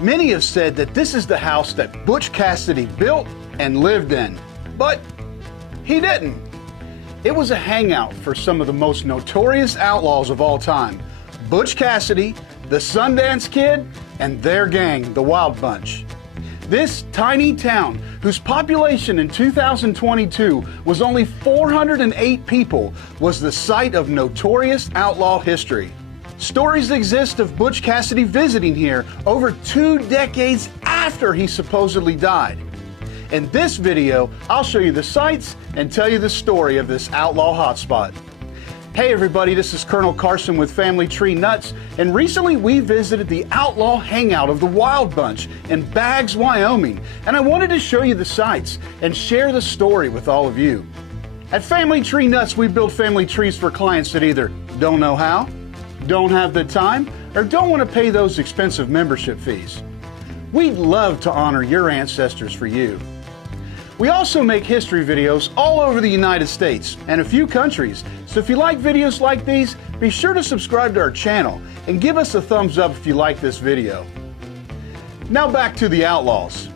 Many have said that this is the house that Butch Cassidy built and lived in, but he didn't. It was a hangout for some of the most notorious outlaws of all time: Butch Cassidy, the Sundance Kid, and their gang, the Wild Bunch. This tiny town, whose population in 2022 was only 408 people, was the site of notorious outlaw history. Stories exist of Butch Cassidy visiting here over 2 decades after he supposedly died. In this video, I'll show you the sights and tell you the story of this outlaw hotspot. Hey everybody, this is Colonel Carson with Family Tree Nuts, and recently we visited the outlaw hangout of the Wild Bunch in Baggs, Wyoming, and I wanted to show you the sights and share the story with all of you. At Family Tree Nuts, we build family trees for clients that either don't know how, don't have the time, or don't want to pay those expensive membership fees. We'd love to honor your ancestors for you. We also make history videos all over the United States and a few countries, so if you like videos like these, be sure to subscribe to our channel and give us a thumbs up if you like this video. Now back to the Outlaws.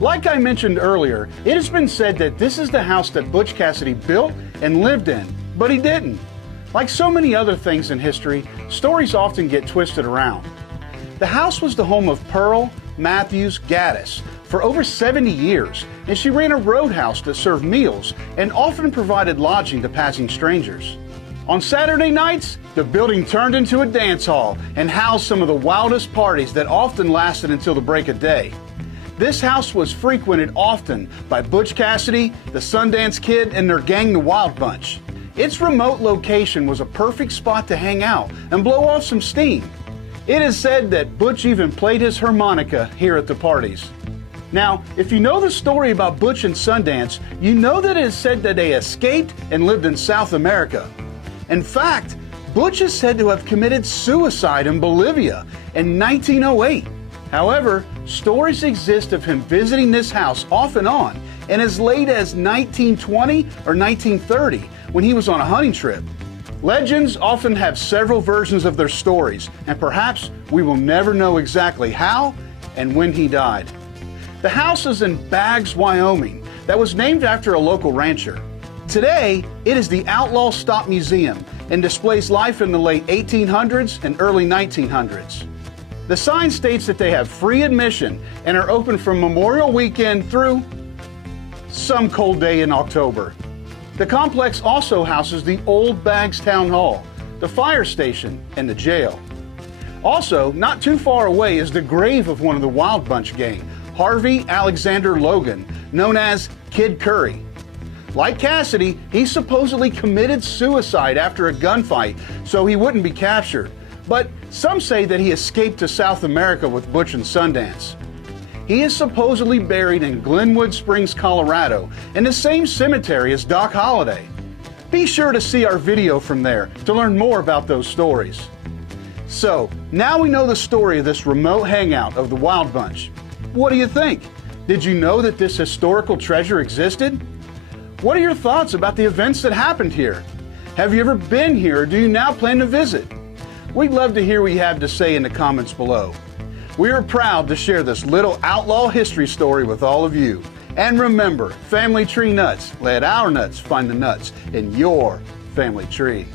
Like I mentioned earlier, it has been said that this is the house that Butch Cassidy built and lived in, but he didn't. Like so many other things in history, stories often get twisted around. The house was the home of Pearl Mathews Gaddis for over 70 years, and she ran a roadhouse that served meals and often provided lodging to passing strangers. On Saturday nights, the building turned into a dance hall and housed some of the wildest parties that often lasted until the break of day. This house was frequented often by Butch Cassidy, the Sundance Kid, and their gang, the Wild Bunch. Its remote location was a perfect spot to hang out and blow off some steam. It is said that Butch even played his harmonica here at the parties. Now, if you know the story about Butch and Sundance, you know that it is said that they escaped and lived in South America. In fact, Butch is said to have committed suicide in Bolivia in 1908. However, stories exist of him visiting this house off and on, and as late as 1920 or 1930, when he was on a hunting trip. Legends often have several versions of their stories, and perhaps we will never know exactly how and when he died. The house is in Baggs, Wyoming, that was named after a local rancher. Today, it is the Outlaw Stock Museum and displays life in the late 1800s and early 1900s. The sign states that they have free admission and are open from Memorial Weekend through some cold day in October. The complex also houses the old Baggs Town Hall, the fire station, and the jail. Also, not too far away is the grave of one of the Wild Bunch gang, Harvey Alexander Logan, known as Kid Curry. Like Cassidy, he supposedly committed suicide after a gunfight so he wouldn't be captured, but some say that he escaped to South America with Butch and Sundance. He is supposedly buried in Glenwood Springs, Colorado, in the same cemetery as Doc Holliday. Be sure to see our video from there to learn more about those stories. So, now we know the story of this remote hangout of the Wild Bunch. What do you think? Did you know that this historical treasure existed? What are your thoughts about the events that happened here? Have you ever been here, or do you now plan to visit? We'd love to hear what you have to say in the comments below. We are proud to share this little outlaw history story with all of you. And remember, Family Tree Nuts, let our nuts find the nuts in your family tree.